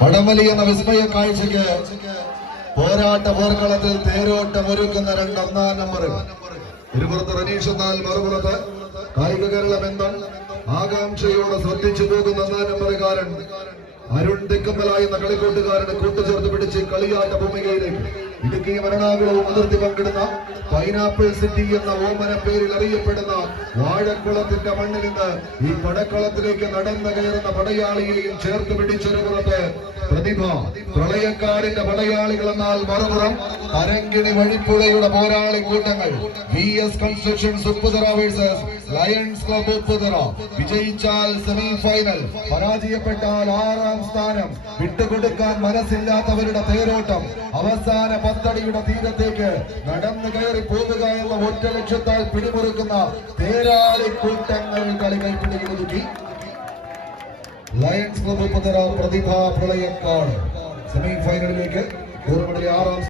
വടംവലി എന്ന വിസ്മയ കാഴ്ചയ്ക്ക് പോരാട്ട പോർക്കളത്തിൽ തേരോട്ടം ഒരുക്കുന്ന ഒന്നാം നമ്പർ. ഇരുപുറത്ത് റനീഷ് എന്നാൽ മറുപുറത്ത് കായിക കേരളം എന്ന ആകാംക്ഷയോടെ ശ്രദ്ധിച്ചു പോകുന്ന ഒന്നാം നമ്പറുകാരൻ അരുൺ തെക്കമ്മല എന്ന കളിക്കൂട്ടുകാരനെ കൂട്ടുചേർത്ത് പിടിച്ച് കളിയാട്ട ഭൂമികയിലേക്ക് ഇടുക്കിയും എറണാകുളവും അതിർത്തി പങ്കിടുന്ന പൈനാപ്പിൾ സിറ്റി എന്ന ഓമന പേരിൽ അറിയപ്പെടുന്ന വാഴക്കുളത്തിന്റെ മണ്ണിൽ നിന്ന് ഈ പടക്കളത്തിലേക്ക് നടന്നു കയറുന്ന പടയാളിയെയും ചേർത്ത് പിടിച്ചൊരു പുറത്ത് പ്രതിഭ പ്രളയക്കാരിന്റെ പടയാളികൾ എന്നാൽ മറുപുറം അരങ്കിണി വഴിപ്പുഴയുടെ പോരാളി കൂട്ടങ്ങൾ VS constructions Upputhara versus lions club Upputhara. വിജയിച്ചാൽ സെമി ഫൈനൽ, പരാജയപ്പെട്ടാൽ 6ാം സ്ഥാനം. വിട്ടുകൊടുക്കാൻ മനസ്സില്ലാത്തവരുടെ തേരോട്ടം അവസാന 10 അടിയുടെ തീരത്തേക്ക് നടന്നു കയറി പോകുക എന്ന ഒറ്റ ലക്ഷ്യത്താൽ പിടിമുറുക്കുന്ന തേരാളി കൂട്ടങ്ങൾ കളി കൈപ്പിടിയിലൊതുക്കി. ലയൺസ് ക്ലബ് ഉപ്പുതറ പ്രതിഭ പ്രളയക്കാട് സെമി ഫൈനലിലേക്ക് 6ാം